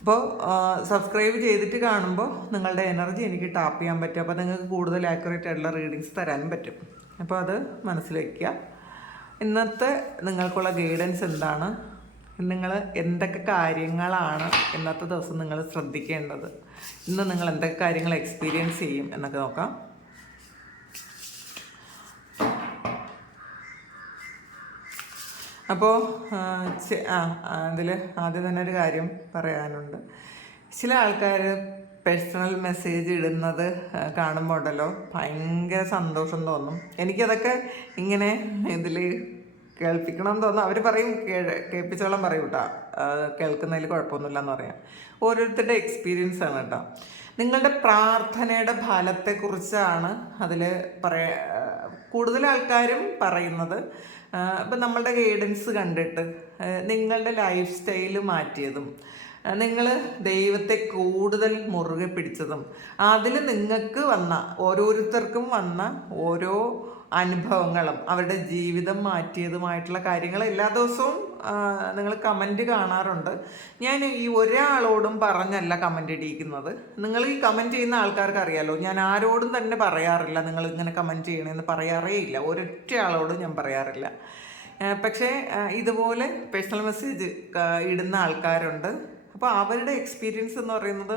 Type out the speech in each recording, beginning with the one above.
അപ്പോൾ സബ്സ്ക്രൈബ് ചെയ്തിട്ട് കാണുമ്പോൾ നിങ്ങളുടെ എനർജി എനിക്ക് ടാപ്പ് ചെയ്യാൻ പറ്റും. അപ്പോൾ നിങ്ങൾക്ക് കൂടുതൽ ആക്യുറേറ്റ് ആയിട്ടുള്ള റീഡിങ്സ് തരാനും പറ്റും. അപ്പോൾ അത് മനസ്സിൽ വയ്ക്കുക ഇന്നത്തെ നിങ്ങൾക്കുള്ള ഗൈഡൻസ് എന്താണ്? നിങ്ങൾ എന്തൊക്കെ കാര്യങ്ങളാണ് ഇന്നത്തെ ദിവസം നിങ്ങൾ ശ്രദ്ധിക്കേണ്ടത്? ഇന്ന് നിങ്ങൾ എന്തൊക്കെ കാര്യങ്ങൾ എക്സ്പീരിയൻസ് ചെയ്യും എന്നൊക്കെ നോക്കാം. അപ്പോൾ ആ അതിൽ ആദ്യം തന്നെ ഒരു കാര്യം പറയാനുണ്ട്. ചില ആൾക്കാർ പേഴ്സണൽ മെസ്സേജ് ഇടുന്നത് കാണുമ്പോൾ ഉണ്ടല്ലോ ഭയങ്കര സന്തോഷം തോന്നും. എനിക്കതൊക്കെ ഇങ്ങനെ ഇതിൽ കേൾപ്പിക്കണം എന്ന് തോന്നുന്നു അവർ പറയും കേൾപ്പിച്ചോളം പറയും കേട്ടോ കേൾക്കുന്നതിൽ കുഴപ്പമൊന്നുമില്ല എന്ന് പറയാം. ഓരോരുത്തരുടെ എക്സ്പീരിയൻസ് ആണ് കേട്ടോ നിങ്ങളുടെ പ്രാർത്ഥനയുടെ ഫലത്തെക്കുറിച്ചാണ് അതിൽ പറയാ കൂടുതൽ ആൾക്കാരും പറയുന്നത് ഇപ്പം നമ്മളുടെ ഗൈഡൻസ് കണ്ടിട്ട് നിങ്ങളുടെ ലൈഫ് സ്റ്റൈൽ മാറ്റിയതും നിങ്ങൾ ദൈവത്തെ കൂടുതൽ മുറുകെ പിടിച്ചതും അതിൽ നിങ്ങൾക്ക് വന്ന ഓരോരുത്തർക്കും വന്ന ഓരോ അനുഭവങ്ങളും അവരുടെ ജീവിതം മാറ്റിയതുമായിട്ടുള്ള കാര്യങ്ങൾ എല്ലാ ദിവസവും നിങ്ങൾ കമന്റ് കാണാറുണ്ട്. ഞാൻ ഈ ഒരാളോടും പറഞ്ഞല്ല കമന്റ് ഇടിയിക്കുന്നത്. നിങ്ങൾ ഈ കമന്റ് ചെയ്യുന്ന ആൾക്കാർക്ക് അറിയാലോ ഞാൻ ആരോടും തന്നെ പറയാറില്ല നിങ്ങൾ ഇങ്ങനെ കമന്റ് ചെയ്യണമെന്ന് പറയാറേ ഇല്ല. ഒരൊറ്റ ആളോടും ഞാൻ പറയാറില്ല. പക്ഷേ ഇതുപോലെ പേഴ്സണൽ മെസ്സേജ് ഇടുന്ന ആൾക്കാരുണ്ട്. അപ്പോൾ അവരുടെ എക്സ്പീരിയൻസ് എന്ന് പറയുന്നത്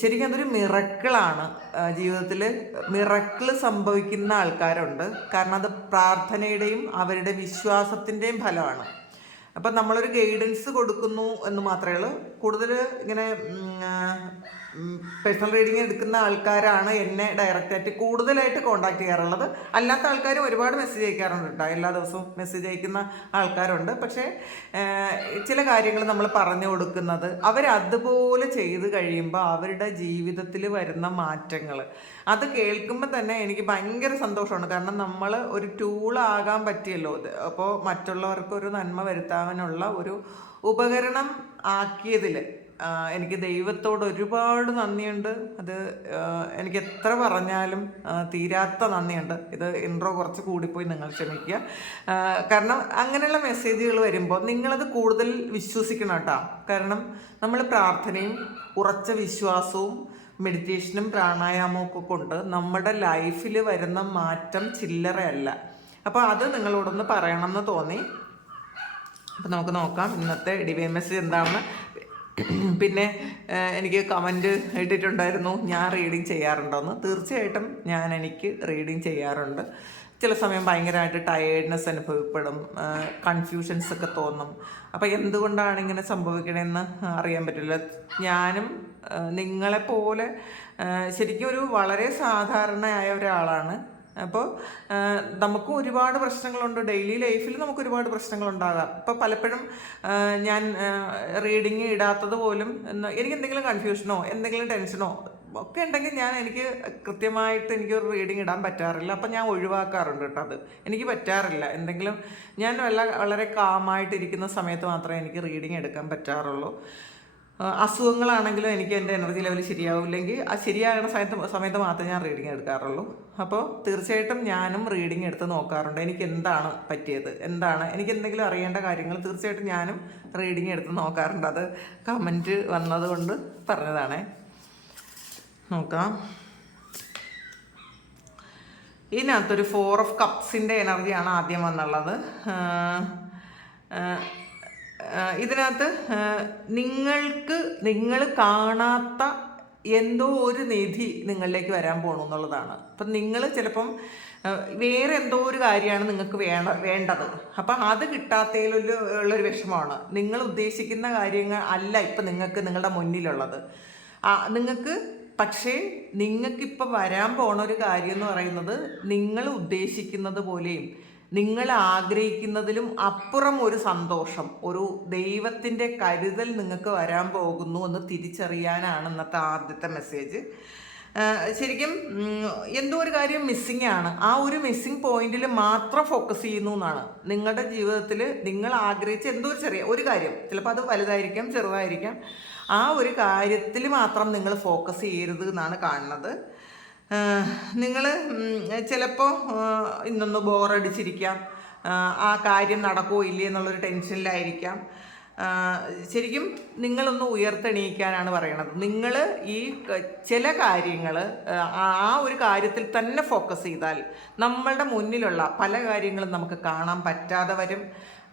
ശരിക്കും അതൊരു മിറക്കിളാണ്. ജീവിതത്തിൽ മിറക്കിൾ സംഭവിക്കുന്ന ആൾക്കാരുണ്ട്. കാരണം അത് പ്രാർത്ഥനയുടെയും അവരുടെ വിശ്വാസത്തിന്റെയും ഫലമാണ്. അപ്പം നമ്മളൊരു ഗൈഡൻസ് കൊടുക്കുന്നു എന്ന് മാത്രമേ ഉള്ളൂ. കൂടുതൽ ഇങ്ങനെ പേഴ്സണൽ റീഡിങ് എടുക്കുന്ന ആൾക്കാരാണ് എന്നെ ഡയറക്റ്റായിട്ട് കൂടുതലായിട്ട് കോണ്ടാക്ട് ചെയ്യാറുള്ളത്. അല്ലാത്ത ആൾക്കാരും ഒരുപാട് മെസ്സേജ് അയക്കാറുണ്ട് കേട്ടോ. എല്ലാ ദിവസവും മെസ്സേജ് അയക്കുന്ന ആൾക്കാരുണ്ട്. പക്ഷേ ചില കാര്യങ്ങൾ നമ്മൾ പറഞ്ഞു കൊടുക്കുന്നത് അവരതുപോലെ ചെയ്ത് കഴിയുമ്പോൾ അവരുടെ ജീവിതത്തിൽ വരുന്ന മാറ്റങ്ങൾ അത് കേൾക്കുമ്പോൾ തന്നെ എനിക്ക് ഭയങ്കര സന്തോഷമാണ്. കാരണം നമ്മൾ ഒരു ടൂളാകാൻ പറ്റിയല്ലോ അപ്പോൾ മറ്റുള്ളവർക്ക് ഒരു നന്മ വരുത്താനുള്ള ഒരു ഉപകരണം ആക്കിയതിൽ എനിക്ക് ദൈവത്തോട് ഒരുപാട് നന്ദിയുണ്ട്. അത് എനിക്ക് എത്ര പറഞ്ഞാലും തീരാത്ത നന്ദിയുണ്ട്. ഇത് ഇൻട്രോ കുറച്ച് കൂടിപ്പോയി നിങ്ങൾ ക്ഷമിക്കുക. കാരണം അങ്ങനെയുള്ള മെസ്സേജുകൾ വരുമ്പോൾ നിങ്ങളത് കൂടുതൽ വിശ്വസിക്കണം കേട്ടോ. കാരണം നമ്മൾ പ്രാർത്ഥനയും ഉറച്ച വിശ്വാസവും മെഡിറ്റേഷനും പ്രാണായാമവും ഒക്കെ കൊണ്ട് നമ്മുടെ ലൈഫിൽ വരുന്ന മാറ്റം ചില്ലറയല്ല. അപ്പോൾ അത് നിങ്ങളോടൊന്ന് പറയണമെന്ന് തോന്നി. അപ്പം നമുക്ക് നോക്കാം ഇന്നത്തെ ഡിവൈ മെസ്സേജ് എന്താണെന്ന്. പിന്നെ എനിക്ക് കമന്റ് ഇട്ടിട്ടുണ്ടായിരുന്നു ഞാൻ റീഡിങ് ചെയ്യാറുണ്ടോ എന്ന് തീർച്ചയായിട്ടും ഞാൻ എനിക്ക് റീഡിങ് ചെയ്യാറുണ്ട്. ചില സമയം ഭയങ്കരമായിട്ട് ടയേർഡ്നെസ് അനുഭവപ്പെടും കൺഫ്യൂഷൻസ് ഒക്കെ തോന്നും. അപ്പോൾ എന്തുകൊണ്ടാണ് ഇങ്ങനെ സംഭവിക്കണമെന്ന് അറിയാൻ പറ്റില്ല. ഞാനും നിങ്ങളെപ്പോലെ ശരിക്കും ഒരു വളരെ സാധാരണയായ ഒരാളാണ്. അപ്പോൾ നമുക്കും ഒരുപാട് പ്രശ്നങ്ങളുണ്ട്. ഡെയിലി ലൈഫിൽ നമുക്ക് ഒരുപാട് പ്രശ്നങ്ങളുണ്ടാകാം. ഇപ്പോൾ പലപ്പോഴും ഞാൻ റീഡിങ് ഇടാത്തത് പോലും എനിക്ക് എന്തെങ്കിലും കൺഫ്യൂഷനോ എന്തെങ്കിലും ടെൻഷനോ ഒക്കെ ഉണ്ടെങ്കിൽ ഞാൻ എനിക്ക് കൃത്യമായിട്ട് എനിക്ക് ഒരു റീഡിങ് ഇടാൻ പറ്റാറില്ല. അപ്പം ഞാൻ ഒഴിവാക്കാറുണ്ട് കേട്ടോ അത്. എനിക്ക് പറ്റാറില്ല. എന്തെങ്കിലും ഞാൻ വല്ല വളരെ കാമായിട്ടിരിക്കുന്ന സമയത്ത് മാത്രമേ എനിക്ക് റീഡിങ് എടുക്കാൻ പറ്റാറുള്ളൂ. അസുഖങ്ങളാണെങ്കിലും എനിക്ക് എന്റെ എനർജി ലെവൽ ശരിയാവില്ലെങ്കിൽ ആ ശരിയാകുന്ന സമയത്ത് സമയത്ത് മാത്രമേ ഞാൻ റീഡിങ് എടുക്കാറുള്ളൂ. അപ്പോൾ തീർച്ചയായിട്ടും ഞാനും റീഡിങ് എടുത്ത് നോക്കാറുണ്ട്. എനിക്ക് എന്താണ് പറ്റിയത്? എന്താണ്? എനിക്ക് എന്തെങ്കിലും അറിയേണ്ട കാര്യങ്ങൾ തീർച്ചയായിട്ടും ഞാനും റീഡിങ് എടുത്ത് നോക്കാറുണ്ട്. അത് കമന്റ് വന്നതുകൊണ്ട് പറഞ്ഞതാണേ. നോക്കാം. ഇതിനകത്തൊരു ഫോർ ഓഫ് കപ്സിന്റെ എനർജിയാണ് ആദ്യം വന്നുള്ളത്. ഇതിനകത്ത് നിങ്ങൾക്ക് നിങ്ങൾ കാണാത്ത എന്തോ ഒരു നിധി നിങ്ങളിലേക്ക് വരാൻ പോകണം എന്നുള്ളതാണ്. അപ്പം നിങ്ങൾ ചിലപ്പം വേറെ എന്തോ ഒരു കാര്യമാണ് നിങ്ങൾക്ക് വേണ വേണ്ടത്. അപ്പം അത് കിട്ടാത്തതിലൊരു ഉള്ളൊരു വിഷമമാണ്. നിങ്ങൾ ഉദ്ദേശിക്കുന്ന കാര്യങ്ങൾ അല്ല ഇപ്പം നിങ്ങൾക്ക് നിങ്ങളുടെ മുന്നിലുള്ളത്. ആ, നിങ്ങൾക്ക് പക്ഷേ നിങ്ങൾക്കിപ്പോൾ വരാൻ പോണ ഒരു കാര്യം എന്ന് പറയുന്നത് നിങ്ങൾ ഉദ്ദേശിക്കുന്നത് പോലെയും നിങ്ങൾ ആഗ്രഹിക്കുന്നതിലും അപ്പുറം ഒരു സന്തോഷം ഒരു ദൈവത്തിന്റെ കരുതൽ നിങ്ങൾക്ക് വരാൻ പോകുന്നു എന്ന് തിരിച്ചറിയാനാണ് ഇന്നത്തെ ആദ്യത്തെ മെസ്സേജ്. ശരിക്കും എന്തോ ഒരു കാര്യം മിസ്സിങ് ആണ്. ആ ഒരു മിസ്സിങ് പോയിന്റിൽ മാത്രം ഫോക്കസ് ചെയ്യുന്നു എന്നാണ്. നിങ്ങളുടെ ജീവിതത്തിൽ നിങ്ങൾ ആഗ്രഹിച്ച എന്തോ ഒരു ചെറിയ ഒരു കാര്യം ചിലപ്പോൾ അത് വലുതായിരിക്കാം ചെറുതായിരിക്കാം. ആ ഒരു കാര്യത്തിൽ മാത്രം നിങ്ങൾ ഫോക്കസ് ചെയ്യരുത് എന്നാണ് കാണുന്നത്. നിങ്ങൾ ചിലപ്പോൾ ഇന്നൊന്ന് ബോറടിച്ചിരിക്കാം. ആ, കാര്യം നടക്കുമോ ഇല്ലേ എന്നുള്ളൊരു ടെൻഷനിലായിരിക്കാം. ശരിക്കും നിങ്ങളൊന്ന് ഉയർത്തെണീക്കാനാണ് പറയണത്. നിങ്ങൾ ഈ ചില കാര്യങ്ങൾ ആ ഒരു കാര്യത്തിൽ തന്നെ ഫോക്കസ് ചെയ്താൽ നമ്മളുടെ മുന്നിലുള്ള പല കാര്യങ്ങളും നമുക്ക് കാണാൻ പറ്റാതെ വരും.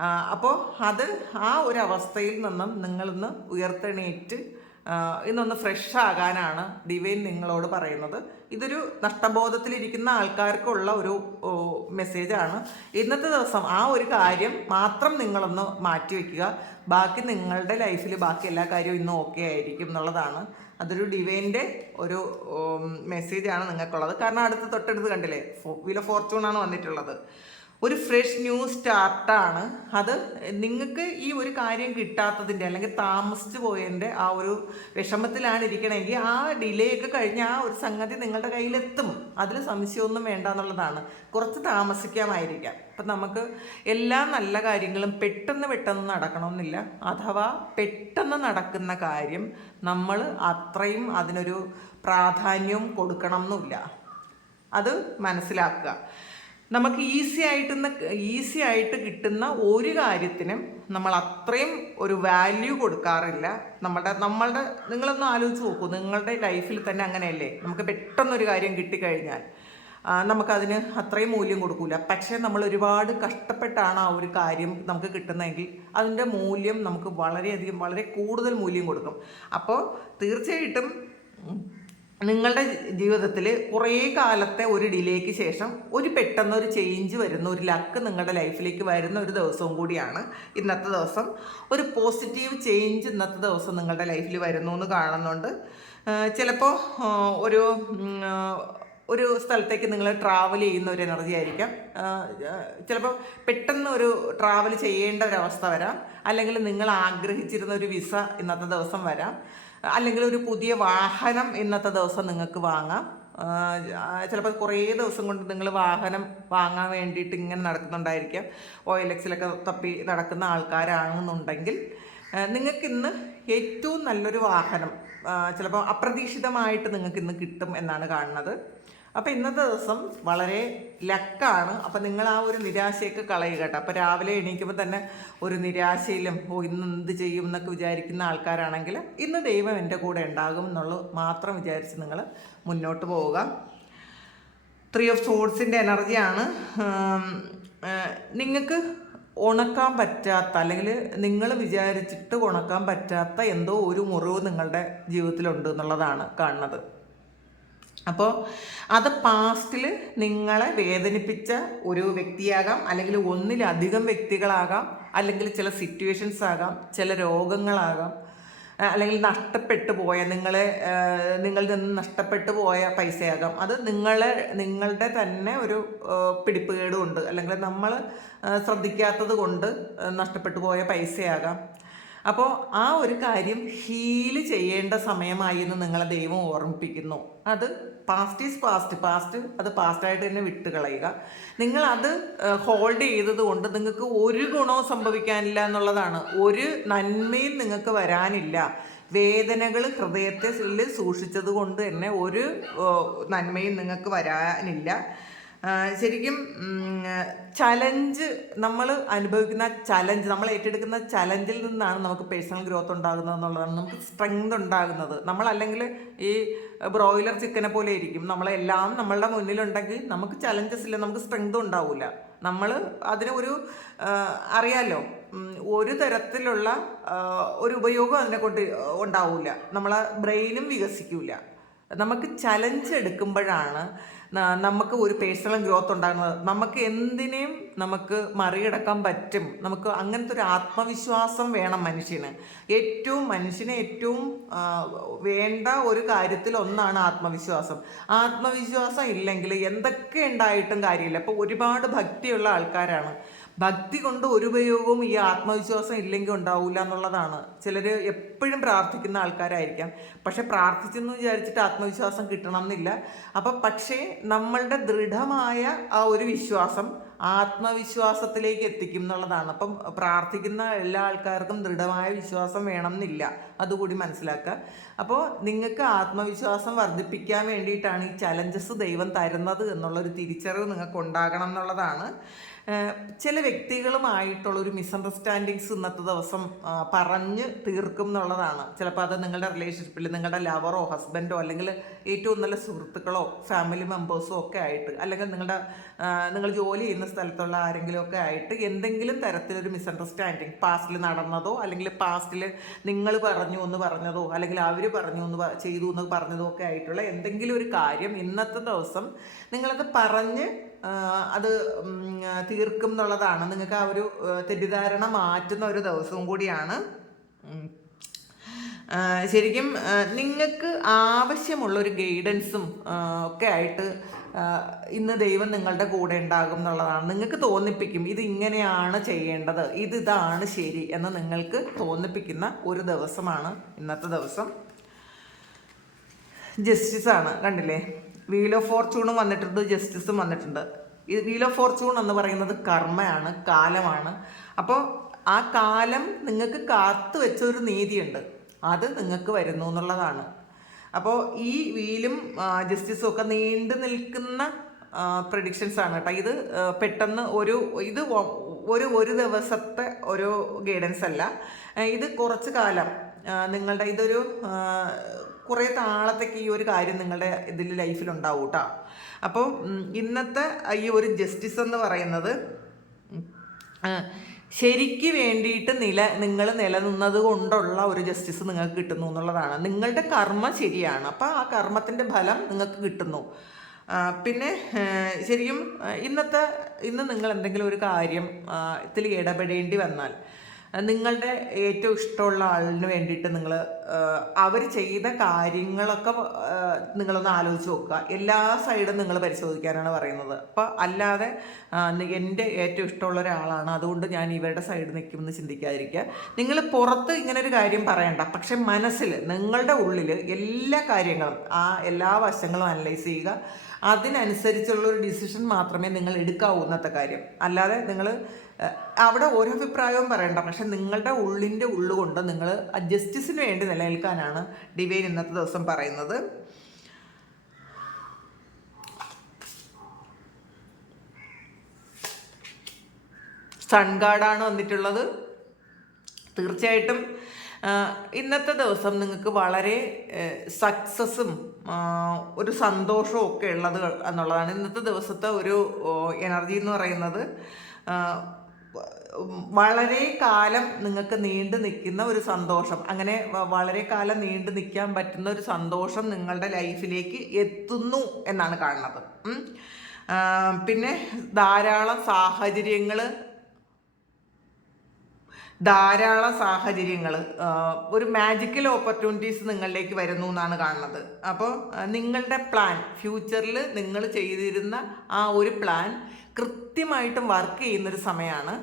അപ്പോൾ അത് ആ ഒരു അവസ്ഥയിൽ നിന്നും നിങ്ങളൊന്ന് ഉയർത്തെണീറ്റ് ഇന്നൊന്ന് ഫ്രഷ് ആകാനാണ് ഡിവൈൻ നിങ്ങളോട് പറയുന്നത്. ഇതൊരു നഷ്ടബോധത്തിലിരിക്കുന്ന ആൾക്കാർക്കുള്ള ഒരു മെസ്സേജാണ് ഇന്നത്തെ ദിവസം ആ ഒരു കാര്യം മാത്രം നിങ്ങളൊന്ന് മാറ്റി വയ്ക്കുക ബാക്കി നിങ്ങളുടെ ലൈഫിൽ ബാക്കി എല്ലാ കാര്യവും ഇന്നും ഓക്കെ ആയിരിക്കും എന്നുള്ളതാണ്. അതൊരു ഡിവൈന്റെ ഒരു മെസ്സേജാണ് നിങ്ങൾക്കുള്ളത്. കാരണം അടുത്ത് തൊട്ടടുത്ത് കണ്ടില്ലേ വില ഫോർച്യൂണാണ് വന്നിട്ടുള്ളത്. ഒരു ഫ്രഷ് ന്യൂ സ്റ്റാർട്ടാണ്. അത് നിങ്ങൾക്ക് ഈ ഒരു കാര്യം കിട്ടാത്തതിന്റെ അല്ലെങ്കിൽ താമസിച്ചു പോയതിന്റെ ആ ഒരു വിഷമത്തിലാണ് ഇരിക്കണമെങ്കിൽ ആ ഡിലേ ഒക്കെ കഴിഞ്ഞ് ആ ഒരു സംഗതി നിങ്ങളുടെ കയ്യിലെത്തും. അതിൽ സംശയമൊന്നും വേണ്ട എന്നുള്ളതാണ് കുറച്ച് താമസിക്കാമായിരിക്കാം. അപ്പം നമുക്ക് എല്ലാ നല്ല കാര്യങ്ങളും പെട്ടെന്ന് പെട്ടെന്ന് നടക്കണമെന്നില്ല. അഥവാ പെട്ടെന്ന് നടക്കുന്ന കാര്യം നമ്മൾ അത്രയും അതിനൊരു പ്രാധാന്യവും കൊടുക്കണം എന്നില്ല അത് മനസ്സിലാക്കുക. നമുക്ക് ഈസി ആയിട്ട് ഈസി ആയിട്ട് കിട്ടുന്ന ഒരു കാര്യത്തിനും നമ്മൾ അത്രയും ഒരു വാല്യൂ കൊടുക്കാറില്ല. നമ്മുടെ നമ്മളുടെ നിങ്ങളൊന്ന് ആലോചിച്ച് നോക്കൂ. നിങ്ങളുടെ ലൈഫിൽ തന്നെ അങ്ങനെയല്ലേ? നമുക്ക് പെട്ടെന്നൊരു കാര്യം കിട്ടിക്കഴിഞ്ഞാൽ നമുക്കതിന് അത്രയും മൂല്യം കൊടുക്കൂല. പക്ഷേ നമ്മൾ ഒരുപാട് കഷ്ടപ്പെട്ടാണ് ആ ഒരു കാര്യം നമുക്ക് കിട്ടുന്നതെങ്കിൽ അതിന്റെ മൂല്യം നമുക്ക് വളരെയധികം വളരെ കൂടുതൽ മൂല്യം കൊടുക്കും. അപ്പോൾ തീർച്ചയായിട്ടും നിങ്ങളുടെ ജീവിതത്തിൽ കുറേ കാലത്തെ ഒരു ഡിലേക്ക് ശേഷം ഒരു പെട്ടെന്ന് ഒരു ചേഞ്ച് വരുന്ന ഒരു ലക്ക് നിങ്ങളുടെ ലൈഫിലേക്ക് വരുന്ന ഒരു ദിവസവും കൂടിയാണ് ഇന്നത്തെ ദിവസം. ഒരു പോസിറ്റീവ് ചേഞ്ച് ഇന്നത്തെ ദിവസം നിങ്ങളുടെ ലൈഫിൽ വരുന്നു എന്ന് കാണുന്നുണ്ട്. ചിലപ്പോൾ ഒരു ഒരു സ്ഥലത്തേക്ക് നിങ്ങൾ ട്രാവൽ ചെയ്യുന്ന ഒരു എനർജി ആയിരിക്കാം. ചിലപ്പോൾ പെട്ടെന്ന് ഒരു ട്രാവൽ ചെയ്യേണ്ട ഒരു അവസ്ഥ വരാം. അല്ലെങ്കിൽ നിങ്ങൾ ആഗ്രഹിച്ചിരുന്ന ഒരു വിസ ഇന്നത്തെ ദിവസം വരാം. അല്ലെങ്കിൽ ഒരു പുതിയ വാഹനം ഇന്നത്തെ ദിവസം നിങ്ങൾക്ക് വാങ്ങാം. ചിലപ്പോൾ കുറേ ദിവസം കൊണ്ട് നിങ്ങൾ വാഹനം വാങ്ങാൻ വേണ്ടിയിട്ട് ഇങ്ങനെ നടക്കുന്നുണ്ടായിരിക്കാം. ഓയിൽ എക്സിലൊക്കെ തപ്പി നടക്കുന്ന ആൾക്കാരാണെന്നുണ്ടെങ്കിൽ നിങ്ങൾക്ക് ഇന്ന് ഏറ്റവും നല്ലൊരു വാഹനം ചിലപ്പോൾ അപ്രതീക്ഷിതമായിട്ട് നിങ്ങൾക്ക് ഇന്ന് കിട്ടും എന്നാണ് കാണുന്നത്. അപ്പോൾ ഇന്നത്തെ ദിവസം വളരെ ലക്കാണ്. അപ്പം നിങ്ങൾ ആ ഒരു നിരാശയൊക്കെ കളയുക കേട്ടോ. അപ്പോൾ രാവിലെ എണീക്കുമ്പോൾ തന്നെ ഒരു നിരാശയിലും ഓ ഇന്ന് എന്ത് ചെയ്യും എന്നൊക്കെ വിചാരിക്കുന്ന ആൾക്കാരാണെങ്കിൽ ഇന്ന് ദൈവം എന്റെ കൂടെ ഉണ്ടാകും എന്നുള്ളത് മാത്രം വിചാരിച്ച് നിങ്ങൾ മുന്നോട്ട് പോവുക. ത്രീ ഓഫ് സോഡ്സിന്റെ എനർജിയാണ് നിങ്ങൾക്ക് ഉണക്കാൻ പറ്റാത്ത അല്ലെങ്കിൽ നിങ്ങൾ വിചാരിച്ചിട്ട് ഉണക്കാൻ പറ്റാത്ത എന്തോ ഒരു മുറിവ് നിങ്ങളുടെ ജീവിതത്തിലുണ്ട് എന്നുള്ളതാണ് കാണുന്നത്. അപ്പോൾ അത് പാസ്റ്റിൽ നിങ്ങളെ വേദനിപ്പിച്ച ഒരു വ്യക്തിയാകാം അല്ലെങ്കിൽ ഒന്നിലധികം വ്യക്തികളാകാം അല്ലെങ്കിൽ ചില സിറ്റുവേഷൻസ് ആകാം ചില രോഗങ്ങളാകാം അല്ലെങ്കിൽ നഷ്ടപ്പെട്ടു പോയ നിങ്ങളെ നിങ്ങളിൽ നിന്ന് നഷ്ടപ്പെട്ടു പോയ പൈസയാകാം. അത് നിങ്ങളെ നിങ്ങളുടെ തന്നെ ഒരു പിടിപ്പുകേടുകൊണ്ട് പിടിപ്പുകേടും അല്ലെങ്കിൽ നമ്മൾ ശ്രദ്ധിക്കാത്തത് കൊണ്ട് നഷ്ടപ്പെട്ടു പോയ പൈസയാകാം. അപ്പോൾ ആ ഒരു കാര്യം ഹീൽ ചെയ്യേണ്ട സമയമായി എന്ന് നിങ്ങളെ ദൈവം ഓർമ്മിപ്പിക്കുന്നു. അത് പാസ്റ്റ് ഈസ് പാസ്റ്റ് പാസ്റ്റ് അത് പാസ്റ്റായിട്ട് തന്നെ വിട്ട് കളയുക നിങ്ങൾ അത് ഹോൾഡ് ചെയ്തത് കൊണ്ട് നിങ്ങൾക്ക് ഒരു ഗുണവും സംഭവിക്കാനില്ല എന്നുള്ളതാണ്. ഒരു നന്മയും നിങ്ങൾക്ക് വരാനില്ല. വേദനകൾ ഹൃദയത്തെ സൂക്ഷിച്ചത് കൊണ്ട് തന്നെ ഒരു നന്മയും നിങ്ങൾക്ക് വരാനില്ല. ശരിക്കും ചലഞ്ച് നമ്മൾ അനുഭവിക്കുന്ന ചലഞ്ച് നമ്മൾ ഏറ്റെടുക്കുന്ന ചലഞ്ചിൽ നിന്നാണ് നമുക്ക് പേഴ്സണൽ ഗ്രോത്ത് ഉണ്ടാകുന്നത് എന്നുള്ളതാണ്. നമുക്ക് സ്ട്രെങ്ത് ഉണ്ടാകുന്നത്. നമ്മളല്ലെങ്കിൽ ഈ ബ്രോയിലർ ചിക്കനെ പോലെ ഇരിക്കും നമ്മളെല്ലാം നമ്മളുടെ മുന്നിലുണ്ടെങ്കിൽ നമുക്ക് ചലഞ്ചസ് ഇല്ല നമുക്ക് സ്ട്രെങ്ത് ഉണ്ടാവില്ല നമ്മൾ അതിന് ഒരു അറിയാലോ ഒരു തരത്തിലുള്ള ഒരു ഉപയോഗം അതിനെ കൊണ്ട് ഉണ്ടാവില്ല നമ്മളെ ബ്രെയിനും വികസിക്കില്ല നമുക്ക് ചലഞ്ച് എടുക്കുമ്പോഴാണ് നമുക്ക് ഒരു പേഴ്സണൽ ഗ്രോത്ത് ഉണ്ടാകുന്നത്. നമുക്ക് എന്തിനേയും നമുക്ക് മറികടക്കാൻ പറ്റും. നമുക്ക് അങ്ങനത്തെ ഒരു ആത്മവിശ്വാസം വേണം മനുഷ്യന്. ഏറ്റവും മനുഷ്യന് ഏറ്റവും വേണ്ട ഒരു കാര്യത്തിൽ ഒന്നാണ് ആത്മവിശ്വാസം. ആത്മവിശ്വാസം ഇല്ലെങ്കിൽ എന്തൊക്കെ ഉണ്ടായിട്ടും കാര്യമില്ല. ഇപ്പോൾ ഒരുപാട് ഭക്തിയുള്ള ആൾക്കാരാണ്. ഭക്തി കൊണ്ട് ഒരു ഉപയോഗവും ഈ ആത്മവിശ്വാസം ഇല്ലെങ്കിൽ ഉണ്ടാവില്ല എന്നുള്ളതാണ്. ചിലർ എപ്പോഴും പ്രാർത്ഥിക്കുന്ന ആൾക്കാരായിരിക്കാം. പക്ഷെ പ്രാർത്ഥിച്ചെന്ന് വിചാരിച്ചിട്ട് ആത്മവിശ്വാസം കിട്ടണം എന്നില്ല അപ്പം പക്ഷേ നമ്മളുടെ ദൃഢമായ ആ ഒരു വിശ്വാസം ആത്മവിശ്വാസത്തിലേക്ക് എത്തിക്കും എന്നുള്ളതാണ്. അപ്പം പ്രാർത്ഥിക്കുന്ന എല്ലാ ആൾക്കാർക്കും ദൃഢമായ വിശ്വാസം വേണം എന്നില്ല അതുകൂടി മനസ്സിലാക്കുക. അപ്പോൾ നിങ്ങൾക്ക് ആത്മവിശ്വാസം വർദ്ധിപ്പിക്കാൻ വേണ്ടിയിട്ടാണ് ഈ ചലഞ്ചസ് ദൈവം തരുന്നത് എന്നുള്ളൊരു തിരിച്ചറിവ് നിങ്ങൾക്ക് ഉണ്ടാകണം എന്നുള്ളതാണ്. ചില വ്യക്തികളുമായിട്ടുള്ള ഒരു മിസ്അണ്ടർസ്റ്റാൻഡിങ്സ് ഇന്നത്തെ ദിവസം പറഞ്ഞ് തീർക്കും എന്നുള്ളതാണ്. ചിലപ്പോൾ അത് നിങ്ങളുടെ റിലേഷൻഷിപ്പിൽ നിങ്ങളുടെ ലവറോ ഹസ്ബൻഡോ അല്ലെങ്കിൽ ഏറ്റവും നല്ല സുഹൃത്തുക്കളോ ഫാമിലി മെമ്പേഴ്സോ ഒക്കെ ആയിട്ട് അല്ലെങ്കിൽ നിങ്ങളുടെ നിങ്ങൾ ജോലി ചെയ്യുന്ന സ്ഥലത്തുള്ള ആരെങ്കിലും ഒക്കെ ആയിട്ട് എന്തെങ്കിലും തരത്തിലൊരു മിസ്അണ്ടർസ്റ്റാൻഡിങ് പാസ്റ്റിൽ നടന്നതോ അല്ലെങ്കിൽ പാസ്റ്റിൽ നിങ്ങൾ പറഞ്ഞു എന്ന് പറഞ്ഞതോ അല്ലെങ്കിൽ അവർ പറഞ്ഞു എന്ന് ചെയ്തു എന്ന് പറഞ്ഞതോ ഒക്കെ ആയിട്ടുള്ള എന്തെങ്കിലും ഒരു കാര്യം ഇന്നത്തെ ദിവസം നിങ്ങളത് പറഞ്ഞ് അത് തീർക്കും എന്നുള്ളതാണ്. നിങ്ങൾക്ക് ആ ഒരു തെറ്റിദ്ധാരണ മാറ്റുന്ന ഒരു ദിവസവും കൂടിയാണ്. ശരിക്കും നിങ്ങൾക്ക് ആവശ്യമുള്ള ഒരു ഗൈഡൻസും ഒക്കെ ആയിട്ട് ഇന്ന് ദൈവം നിങ്ങളുടെ കൂടെ ഉണ്ടാകും എന്നുള്ളതാണ്. നിങ്ങൾക്ക് തോന്നിപ്പിക്കും ഇത് ഇങ്ങനെയാണ് ചെയ്യേണ്ടത് ഇത് ഇതാണ് ശരി എന്ന് നിങ്ങൾക്ക് തോന്നിപ്പിക്കുന്ന ഒരു ദിവസമാണ് ഇന്നത്തെ ദിവസം. ജസ്റ്റിസ് ആണ് കണ്ടില്ലേ? വീൽ ഓഫ് ഫോർച്യൂണും വന്നിട്ടുണ്ട് ജസ്റ്റിസും വന്നിട്ടുണ്ട്. ഈ വീൽ ഓഫ് ഫോർച്യൂൺ എന്ന് പറയുന്നത് കർമ്മയാണ് കാലമാണ്. അപ്പോൾ ആ കാലം നിങ്ങൾക്ക് കാത്തു വെച്ച ഒരു നീതിയുണ്ട്. അത് നിങ്ങൾക്ക് വരുന്നു എന്നുള്ളതാണ്. അപ്പോൾ ഈ വീലും ജസ്റ്റിസും ഒക്കെ നീണ്ടു നിൽക്കുന്ന പ്രഡിക്ഷൻസ് ആണ് കേട്ടോ. ഇത് പെട്ടെന്ന് ഒരു ഇത് ഒരു ഒരു ദിവസത്തെ ഒരു ഗൈഡൻസ് അല്ല. ഇത് കുറച്ച് കാലം നിങ്ങളുടെ ഇതൊരു കുറേ താളത്തേക്ക് ഈ ഒരു കാര്യം നിങ്ങളുടെ ഇതിൽ ലൈഫിൽ ഉണ്ടാവും കേട്ടോ അപ്പോൾ ഇന്നത്തെ ഈ ഒരു ജസ്റ്റിസ് എന്ന് പറയുന്നത് ശരിക്ക് വേണ്ടിയിട്ട് നില നിങ്ങൾ നിലനിന്നത് കൊണ്ടുള്ള ഒരു ജസ്റ്റിസ് നിങ്ങൾക്ക് കിട്ടുന്നു എന്നുള്ളതാണ്. നിങ്ങളുടെ കർമ്മം ശരിയാണ്. അപ്പോൾ ആ കർമ്മത്തിന്റെ ഫലം നിങ്ങൾക്ക് കിട്ടുന്നു. പിന്നെ ശരിക്കും ഇന്നത്തെ ഇന്ന് നിങ്ങൾ എന്തെങ്കിലും ഒരു കാര്യം ഇതിൽ ഇടപെടേണ്ടി വന്നാൽ നിങ്ങളുടെ ഏറ്റവും ഇഷ്ടമുള്ള ആളിന് വേണ്ടിയിട്ട് നിങ്ങൾ അവർ ചെയ്ത കാര്യങ്ങളൊക്കെ നിങ്ങളൊന്ന് ആലോചിച്ച് നോക്കുക. എല്ലാ സൈഡും നിങ്ങൾ പരിശോധിക്കാനാണ് പറയുന്നത്. അപ്പോൾ അല്ലാതെ എന്റെ ഏറ്റവും ഇഷ്ടമുള്ള ഒരാളാണ്. അതുകൊണ്ട് ഞാൻ ഇവരുടെ സൈഡ് നിൽക്കുമെന്ന് ചിന്തിക്കാതിരിക്കുക. നിങ്ങൾ പുറത്ത് ഇങ്ങനെ ഒരു കാര്യം പറയണ്ട. പക്ഷെ മനസ്സിൽ നിങ്ങളുടെ ഉള്ളിൽ എല്ലാ കാര്യങ്ങളും ആ എല്ലാ വശങ്ങളും അനലൈസ് ചെയ്യുക. അതിനനുസരിച്ചുള്ള ഒരു ഡിസിഷൻ മാത്രമേ നിങ്ങൾ എടുക്കാവൂ കാര്യം. അല്ലാതെ നിങ്ങൾ അവിടെ ഓരോ അഭിപ്രായവും പറയണ്ട. പക്ഷെ നിങ്ങളുടെ ഉള്ളിന്റെ ഉള്ളുകൊണ്ട് നിങ്ങൾ ജസ്റ്റിസിന് വേണ്ടി നിലനിൽക്കാനാണ് ഡിവൈൻ ഇന്നത്തെ ദിവസം പറയുന്നത്. സൺഗാർഡാണ് വന്നിട്ടുള്ളത്. തീർച്ചയായിട്ടും ഇന്നത്തെ ദിവസം നിങ്ങൾക്ക് വളരെ സക്സസ്സും ഒരു സന്തോഷവും ഒക്കെ ഉള്ളത് എന്നുള്ളതാണ്. ഇന്നത്തെ ദിവസത്തെ ഒരു എനർജി എന്ന് പറയുന്നത് വളരെ കാലം നിങ്ങൾക്ക് നീണ്ടു നിൽക്കുന്ന ഒരു സന്തോഷം. അങ്ങനെ വളരെ കാലം നീണ്ടു നിൽക്കാൻ പറ്റുന്ന ഒരു സന്തോഷം നിങ്ങളുടെ ലൈഫിലേക്ക് എത്തുന്നു എന്നാണ് കാണുന്നത്. പിന്നെ ധാരാളം സാഹചര്യങ്ങൾ ധാരാളം സാഹചര്യങ്ങൾ ഒരു മാജിക്കൽ ഓപ്പർച്യൂണിറ്റീസ് നിങ്ങളിലേക്ക് വരുന്നു എന്നാണ് കാണുന്നത്. അപ്പോൾ നിങ്ങളുടെ പ്ലാൻ ഫ്യൂച്ചറിൽ നിങ്ങൾ ചെയ്തിരുന്ന ആ ഒരു പ്ലാൻ കൃത്യമായിട്ടും വർക്ക് ചെയ്യുന്നൊരു സമയമാണ്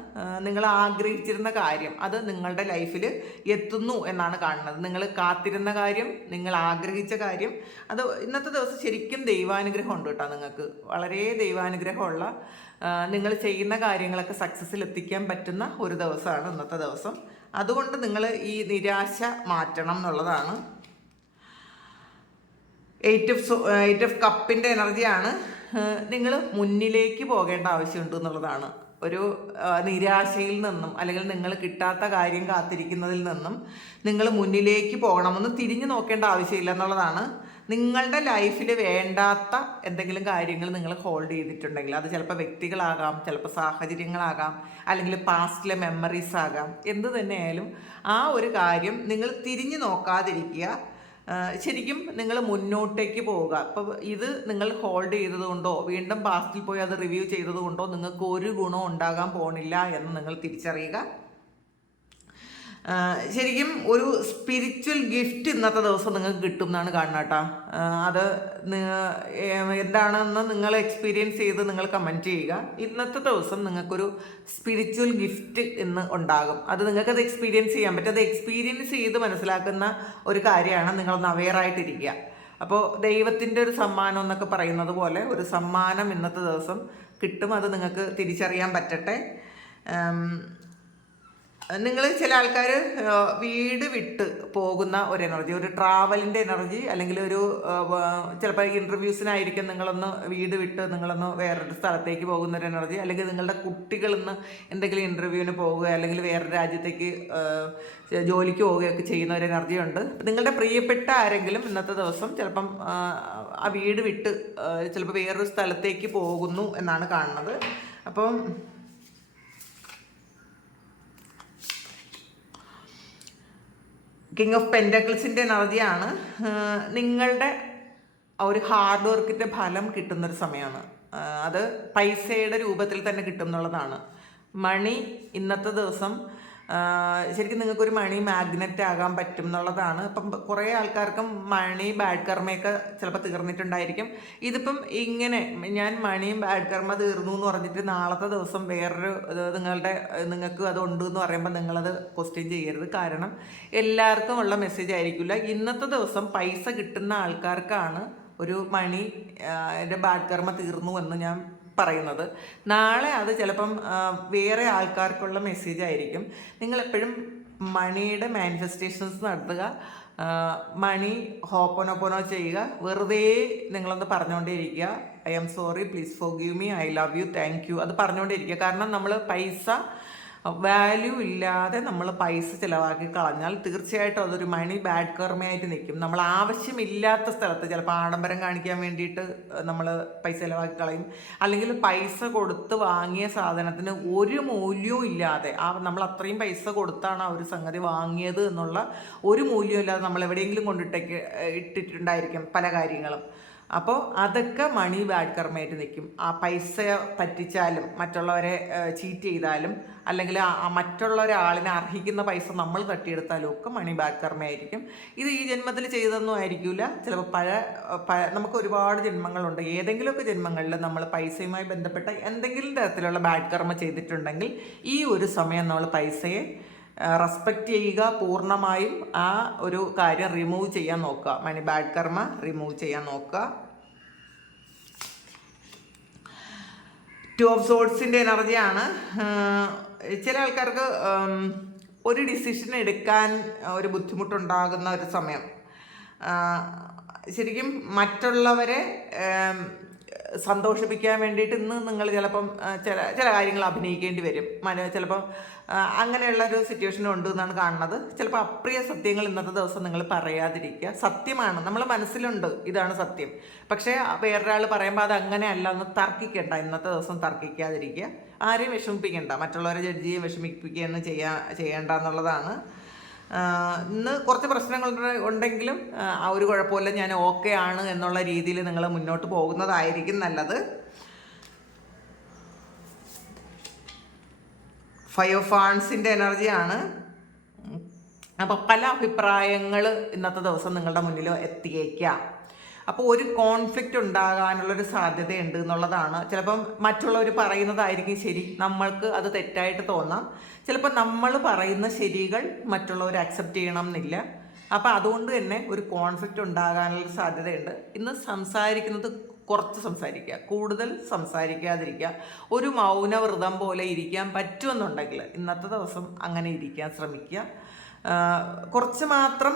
നിങ്ങൾ ആഗ്രഹിച്ചിരുന്ന കാര്യം. അത് നിങ്ങളുടെ ലൈഫിൽ എത്തുന്നു എന്നാണ് കാണുന്നത്. നിങ്ങൾ കാത്തിരുന്ന കാര്യം നിങ്ങൾ ആഗ്രഹിച്ച കാര്യം. അത് ഇന്നത്തെ ദിവസം ശരിക്കും ദൈവാനുഗ്രഹം ഉണ്ട് കേട്ടോ നിങ്ങൾക്ക്. വളരെ ദൈവാനുഗ്രഹമുള്ള നിങ്ങൾ ചെയ്യുന്ന കാര്യങ്ങളൊക്കെ സക്സസ്സിൽ എത്തിക്കാൻ പറ്റുന്ന ഒരു ദിവസമാണ് ഇന്നത്തെ ദിവസം. അതുകൊണ്ട് നിങ്ങൾ ഈ നിരാശ മാറ്റണം എന്നുള്ളതാണ്. എയ്റ്റ് ഓഫ് എയ്റ്റ് ഓഫ് കപ്പിന്റെ എനർജിയാണ് നിങ്ങൾ മുന്നിലേക്ക് പോകേണ്ട ആവശ്യമുണ്ട് എന്നുള്ളതാണ്. ഒരു നിരാശയിൽ നിന്നും അല്ലെങ്കിൽ നിങ്ങൾ കിട്ടാത്ത കാര്യം കാത്തിരിക്കുന്നതിൽ നിന്നും നിങ്ങൾ മുന്നിലേക്ക് പോകണമെന്ന് തിരിഞ്ഞു നോക്കേണ്ട ആവശ്യമില്ല എന്നുള്ളതാണ്. നിങ്ങളുടെ ലൈഫിൽ വേണ്ടാത്ത എന്തെങ്കിലും കാര്യങ്ങൾ നിങ്ങൾ ഹോൾഡ് ചെയ്തിട്ടുണ്ടെങ്കിൽ അത് ചിലപ്പോൾ വ്യക്തികളാകാം ചിലപ്പോൾ സാഹചര്യങ്ങളാകാം അല്ലെങ്കിൽ പാസ്റ്റിലെ മെമ്മറീസ് ആകാം എന്ത് തന്നെയായാലും ആ ഒരു കാര്യം നിങ്ങൾ തിരിഞ്ഞു നോക്കാതിരിക്കുക. ശരിക്കും നിങ്ങൾ മുന്നോട്ടേക്ക് പോവുക. അപ്പോൾ ഇത് നിങ്ങൾ ഹോൾഡ് ചെയ്തതുകൊണ്ടോ വീണ്ടും പാസ്റ്റിൽ പോയി അത് റിവ്യൂ ചെയ്തതുകൊണ്ടോ നിങ്ങൾക്ക് ഒരു ഗുണവും ഉണ്ടാകാൻ പോണില്ല എന്ന് നിങ്ങൾ തിരിച്ചറിയുക. ശരിക്കും ഒരു സ്പിരിച്വൽ ഗിഫ്റ്റ് ഇന്നത്തെ ദിവസം നിങ്ങൾക്ക് കിട്ടും എന്നാണ് കാണുന്നത് കേട്ടോ. അത് എന്താണെന്ന് നിങ്ങൾ എക്സ്പീരിയൻസ് ചെയ്ത് നിങ്ങൾ കമന്റ് ചെയ്യുക. ഇന്നത്തെ ദിവസം നിങ്ങൾക്കൊരു സ്പിരിച്വൽ ഗിഫ്റ്റ് ഇന്ന് ഉണ്ടാകും. അത് നിങ്ങൾക്കത് എക്സ്പീരിയൻസ് ചെയ്യാൻ പറ്റും. അത് എക്സ്പീരിയൻസ് ചെയ്ത് മനസ്സിലാക്കുന്ന ഒരു കാര്യമാണ് നിങ്ങളൊന്ന് അവെയറായിട്ടിരിക്കുക അപ്പോൾ ദൈവത്തിന്റെ ഒരു സമ്മാനം എന്നൊക്കെ പറയുന്നത് പോലെ ഒരു സമ്മാനം ഇന്നത്തെ ദിവസം കിട്ടും. അത് നിങ്ങൾക്ക് തിരിച്ചറിയാൻ പറ്റട്ടെ. നിങ്ങൾ ചില ആൾക്കാർ വീട് വിട്ട് പോകുന്ന ഒരു എനർജി ഒരു ട്രാവലിന്റെ എനർജി അല്ലെങ്കിൽ ഒരു ചിലപ്പോൾ ഇന്റർവ്യൂസിനായിരിക്കും നിങ്ങളൊന്ന് വീട് വിട്ട് നിങ്ങളൊന്ന് വേറൊരു സ്ഥലത്തേക്ക് പോകുന്ന ഒരു എനർജി അല്ലെങ്കിൽ നിങ്ങളുടെ കുട്ടികളിന്ന് എന്തെങ്കിലും ഇന്റർവ്യൂവിന് പോവുക അല്ലെങ്കിൽ വേറെ രാജ്യത്തേക്ക് ജോലിക്ക് പോവുകയൊക്കെ ചെയ്യുന്ന ഒരു എനർജി ഉണ്ട്. നിങ്ങളുടെ പ്രിയപ്പെട്ട ആരെങ്കിലും ഇന്നത്തെ ദിവസം ചിലപ്പം ആ, വീട് വിട്ട് ചിലപ്പോൾ വേറൊരു സ്ഥലത്തേക്ക് പോകുന്നു എന്നാണ് കാണുന്നത്. അപ്പം കിങ് ഓഫ് പെൻഡക്കിൾസിന്റെ എനർജിയാണ് നിങ്ങളുടെ ഒരു ഹാർഡ് വർക്കിന്റെ ഫലം കിട്ടുന്നൊരു സമയമാണ്. അത് പൈസയുടെ രൂപത്തിൽ തന്നെ കിട്ടും എന്നുള്ളതാണ്. മണി ഇന്നത്തെ ദിവസം ശരിക്കും നിങ്ങൾക്കൊരു മണി മാഗ്നറ്റ് ആകാൻ പറ്റും എന്നുള്ളതാണ്. ഇപ്പം കുറേ ആൾക്കാർക്കും മണി ബാഡ് കർമ്മയൊക്കെ ചിലപ്പോൾ തീർന്നിട്ടുണ്ടായിരിക്കും. ഇതിപ്പം ഇങ്ങനെ ഞാൻ മണിയും ബാഡ് കർമ്മ തീർന്നു എന്ന് പറഞ്ഞിട്ട് നാളത്തെ ദിവസം വേറൊരു നിങ്ങളുടെ നിങ്ങൾക്ക് അത് ഉണ്ട് എന്ന് പറയുമ്പോൾ നിങ്ങളത് ക്വസ്റ്റ്യൻ ചെയ്യരുത്. കാരണം എല്ലാവർക്കും ഉള്ള മെസ്സേജ് ആയിരിക്കില്ല. ഇന്നത്തെ ദിവസം പൈസ കിട്ടുന്ന ആൾക്കാർക്കാണ് ഒരു മണി എന്റെ ബാഡ് കർമ്മ തീർന്നു എന്ന് ഞാൻ പറയുന്നത്. നാളെ അത് ചിലപ്പം വേറെ ആൾക്കാർക്കുള്ള മെസ്സേജ് ആയിരിക്കും. നിങ്ങൾ എപ്പോഴും മണിയുടെ മാനിഫെസ്റ്റേഷൻസ് നടത്തുക. മണി ഹോപ്പനോപ്പനോ ചെയ്യുക. വെറുതെ നിങ്ങളൊന്ന് പറഞ്ഞുകൊണ്ടേയിരിക്കുക. I am sorry please forgive me I love you thank you അത് പറഞ്ഞുകൊണ്ടേയിരിക്കുക. കാരണം നമ്മൾ പൈസ വാല്യൂ ഇല്ലാതെ നമ്മൾ പൈസ ചിലവാക്കി കളഞ്ഞാൽ തീർച്ചയായിട്ടും അതൊരു മണി ബാഡ് കർമ്മയായിട്ട് നിൽക്കും നമ്മൾ ആവശ്യമില്ലാത്ത സ്ഥലത്ത് ചിലപ്പോൾ ആഡംബരം കാണിക്കാൻ വേണ്ടിയിട്ട് നമ്മൾ പൈസ ചിലവാക്കി കളയും. അല്ലെങ്കിൽ പൈസ കൊടുത്ത് വാങ്ങിയ സാധനത്തിന് ഒരു മൂല്യവും ഇല്ലാതെ ആ നമ്മൾ അത്രയും പൈസ കൊടുത്താണ് ആ ഒരു സംഗതി വാങ്ങിയത് എന്നുള്ള ഒരു മൂല്യവും ഇല്ലാതെ നമ്മൾ എവിടെയെങ്കിലും കൊണ്ടിട്ടേക്ക് ഇട്ടിട്ടുണ്ടായിരിക്കും പല കാര്യങ്ങളും. അപ്പോൾ അതൊക്കെ മണി ബാഡ് കർമ്മയായിട്ട് നിൽക്കും ആ പൈസ പറ്റിച്ചാലും മറ്റുള്ളവരെ ചീറ്റ് ചെയ്താലും അല്ലെങ്കിൽ മറ്റുള്ള ഒരാളിനെ അർഹിക്കുന്ന പൈസ നമ്മൾ തട്ടിയെടുത്താലും ഒക്കെ മണി ബാഡ് കർമ്മയായിരിക്കും ഇത് ഈ ജന്മത്തിൽ ചെയ്തതൊന്നും ആയിരിക്കില്ല ചിലപ്പോൾ പഴ നമുക്ക് ഒരുപാട് ജന്മങ്ങളുണ്ട്. ഏതെങ്കിലുമൊക്കെ ജന്മങ്ങളിൽ നമ്മൾ പൈസയുമായി ബന്ധപ്പെട്ട എന്തെങ്കിലും തരത്തിലുള്ള ബാഡ് കർമ്മ ചെയ്തിട്ടുണ്ടെങ്കിൽ ഈ ഒരു സമയം നമ്മൾ പൈസയെ റെസ്പെക്റ്റ് ചെയ്യുക പൂർണമായും ആ ഒരു കാര്യം റിമൂവ് ചെയ്യാൻ നോക്കുക. മണി ബാഡ് കർമ്മ റിമൂവ് ചെയ്യാൻ നോക്കുക. ടു ഓഫ് സോൾസിന്റെ എനർജിയാണ് ചില ആൾക്കാർക്ക് ഒരു ഡിസിഷൻ എടുക്കാൻ ഒരു ബുദ്ധിമുട്ടുണ്ടാകുന്ന ഒരു സമയം. ശരിക്കും മറ്റുള്ളവരെ സന്തോഷിപ്പിക്കാൻ വേണ്ടിയിട്ട് ഇന്ന് നിങ്ങൾ ചിലപ്പം ചില ചില കാര്യങ്ങൾ അഭിനയിക്കേണ്ടി വരും. ചിലപ്പം അങ്ങനെയുള്ള ഒരു സിറ്റുവേഷൻ ഉണ്ട് എന്നാണ് കാണുന്നത്. ചിലപ്പോൾ അപ്രിയ സത്യങ്ങൾ ഇന്നത്തെ ദിവസം നിങ്ങൾ പറയാതിരിക്കുക. സത്യമാണ്. നമ്മളെ മനസ്സിലുണ്ട്. ഇതാണ് സത്യം. പക്ഷേ വേറൊരാൾ പറയുമ്പോൾ അത് അങ്ങനെയല്ല എന്ന് തർക്കിക്കേണ്ട. ഇന്നത്തെ ദിവസം തർക്കിക്കാതിരിക്കുക. ആരെയും വിഷമിപ്പിക്കേണ്ട. മറ്റുള്ളവരെ ജഡ്ജിയെ വിഷമിപ്പിക്കുകയൊന്നും ചെയ്യാ ചെയ്യേണ്ട എന്നുള്ളതാണ്. ഇന്ന് കുറച്ച് പ്രശ്നങ്ങൾ ഉണ്ടെങ്കിലും ആ ഒരു കുഴപ്പമില്ല. ഞാൻ ഓക്കെ ആണ് എന്നുള്ള രീതിയിൽ നിങ്ങൾ മുന്നോട്ട് പോകുന്നതായിരിക്കും നല്ലത്. ഫൈവ് ഫാൺസിന്റെ എനർജിയാണ്. അപ്പോൾ പല അഭിപ്രായങ്ങൾ ഇന്നത്തെ ദിവസം നിങ്ങളുടെ മുന്നിൽ എത്തിയേക്കാം. അപ്പോൾ ഒരു കോൺഫ്ലിക്റ്റ് ഉണ്ടാകാനുള്ളൊരു സാധ്യതയുണ്ട് എന്നുള്ളതാണ്. ചിലപ്പം മറ്റുള്ളവർ പറയുന്നതായിരിക്കും ശരി നമ്മൾക്ക് അത് തെറ്റായിട്ട് തോന്നാം. ചിലപ്പോൾ നമ്മൾ പറയുന്ന ശരികൾ മറ്റുള്ളവർ അക്സെപ്റ്റ് ചെയ്യണം എന്നില്ല. അപ്പോൾ അതുകൊണ്ട് തന്നെ ഒരു കോൺഫ്ലിക്റ്റ് ഉണ്ടാകാനുള്ള സാധ്യതയുണ്ട്. ഇന്ന് സംസാരിക്കുന്നത് കുറച്ച് സംസാരിക്കുക. കൂടുതൽ സംസാരിക്കാതിരിക്കുക. ഒരു മൗനവ്രതം പോലെ ഇരിക്കാൻ പറ്റുമെന്നുണ്ടെങ്കിൽ ഇന്നത്തെ ദിവസം അങ്ങനെ ഇരിക്കാൻ ശ്രമിക്കുക. കുറച്ച് മാത്രം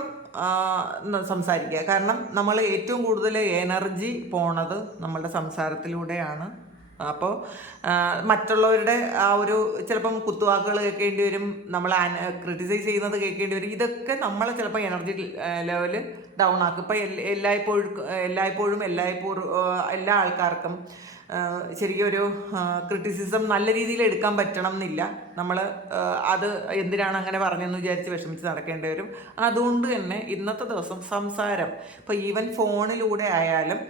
സംസാരിക്കുക. കാരണം നമ്മൾ ഏറ്റവും കൂടുതൽ എനർജി പോണത് നമ്മളുടെ സംസാരത്തിലൂടെയാണ്. അപ്പോൾ മറ്റുള്ളവരുടെ ആ ഒരു ചിലപ്പം കുത്തുവാക്കുകൾ കേൾക്കേണ്ടി വരും നമ്മൾ ക്രിട്ടിസൈസ് ചെയ്യുന്നത് കേൾക്കേണ്ടി വരും. ഇതൊക്കെ നമ്മളെ ചിലപ്പോൾ എനർജി ലെവൽ ഡൗൺ ആക്കും. ഇപ്പം എല്ലായ്പ്പോഴും എല്ലായ്പ്പോഴും എല്ലായ്പ്പോഴും എല്ലാ ആൾക്കാർക്കും ശരിക്കും ഒരു ക്രിറ്റിസിസം നല്ല രീതിയിൽ എടുക്കാൻ പറ്റണം എന്നില്ല. നമ്മൾ അത് എന്തിനാണ് അങ്ങനെ പറഞ്ഞെന്ന് വിചാരിച്ച് വിഷമിച്ച് നടക്കേണ്ടി വരും. അതുകൊണ്ട് തന്നെ ഇന്നത്തെ ദിവസം സംസാരം. ഇപ്പോൾ ഈവൻ ഫോണിലൂടെ ആയാലും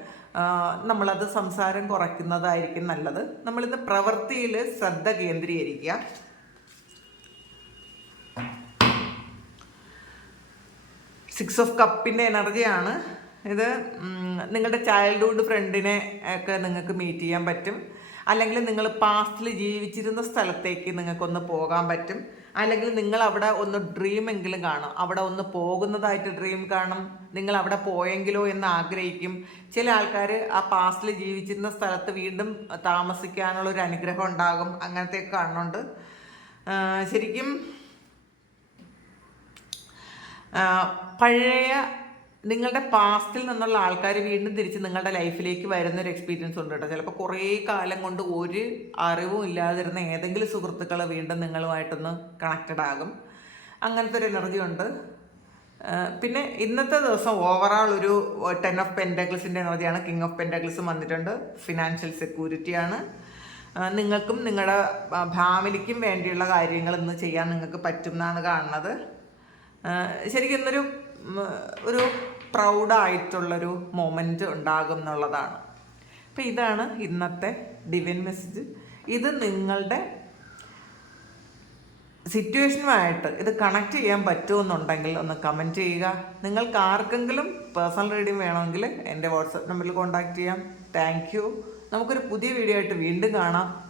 നമ്മളത് സംസാരം കുറയ്ക്കുന്നതായിരിക്കും നല്ലത്. നമ്മളിന്ന് പ്രവൃത്തിയിൽ ശ്രദ്ധ കേന്ദ്രീകരിക്കുക. സിക്സ് ഓഫ് കപ്പിന്റെ എനർജിയാണ് ഇത് നിങ്ങളുടെ ചൈൽഡ്ഹുഡ് ഫ്രണ്ടിനെ ഒക്കെ നിങ്ങൾക്ക് മീറ്റ് ചെയ്യാൻ പറ്റും. അല്ലെങ്കിൽ നിങ്ങൾ പാസ്റ്റിൽ ജീവിച്ചിരുന്ന സ്ഥലത്തേക്ക് നിങ്ങൾക്കൊന്ന് പോകാൻ പറ്റും. അല്ലെങ്കിൽ നിങ്ങൾ അവിടെ ഒന്ന് ഡ്രീം എങ്കിലും കാണും. അവിടെ ഒന്ന് പോകുന്നതായിട്ട് ഡ്രീം കാണും. നിങ്ങൾ അവിടെ പോയെങ്കിലോ എന്ന് ആഗ്രഹിക്കും. ചില ആൾക്കാർ ആ പാസ്റ്റിൽ ജീവിച്ചിരുന്ന സ്ഥലത്ത് വീണ്ടും താമസിക്കാനുള്ള ഒരു അനുഗ്രഹം ഉണ്ടാകും. അങ്ങനത്തെയൊക്കെ കാണുന്നുണ്ട്. ശരിക്കും പഴയ നിങ്ങളുടെ പാസ്റ്റിൽ നിന്നുള്ള ആൾക്കാർ വീണ്ടും തിരിച്ച് നിങ്ങളുടെ ലൈഫിലേക്ക് വരുന്ന ഒരു എക്സ്പീരിയൻസ് ഉണ്ട് കേട്ടോ ചിലപ്പോൾ കുറേ കാലം കൊണ്ട് ഒരു അറിവും ഇല്ലാതിരുന്ന ഏതെങ്കിലും സുഹൃത്തുക്കൾ വീണ്ടും നിങ്ങളുമായിട്ടൊന്ന് കണക്റ്റഡ് ആകും. അങ്ങനത്തെ ഒരു എനർജി ഉണ്ട്. പിന്നെ ഇന്നത്തെ ദിവസം ഓവറാൾ ഒരു ടെൻ ഓഫ് പെൻഡഗിൾസിന്റെ എനർജിയാണ് കിങ് ഓഫ് പെൻഡഗിൾസും വന്നിട്ടുണ്ട്. ഫിനാൻഷ്യൽ സെക്യൂരിറ്റിയാണ് നിങ്ങൾക്കും നിങ്ങളുടെ ഫാമിലിക്കും വേണ്ടിയുള്ള കാര്യങ്ങൾ ഇന്ന് ചെയ്യാൻ നിങ്ങൾക്ക് പറ്റും എന്നാണ് കാണുന്നത്. ശരിക്കും ഇന്നൊരു ഒരു പ്രൗഡായിട്ടുള്ളൊരു മൊമെന്റ് ഉണ്ടാകും എന്നുള്ളതാണ്. അപ്പം ഇതാണ് ഇന്നത്തെ ഡിവിൻ മെസ്സേജ് ഇത് നിങ്ങളുടെ സിറ്റുവേഷനുമായിട്ട് ഇത് കണക്ട് ചെയ്യാൻ പറ്റുമെന്നുണ്ടെങ്കിൽ ഒന്ന് കമന്റ് ചെയ്യുക. നിങ്ങൾക്ക് ആർക്കെങ്കിലും പേഴ്സണൽ റീഡിങ് വേണമെങ്കിൽ എന്റെ വാട്സപ്പ് നമ്പറിൽ കോൺടാക്റ്റ് ചെയ്യാം. താങ്ക് യു നമുക്കൊരു പുതിയ വീഡിയോ ആയിട്ട് വീണ്ടും കാണാം.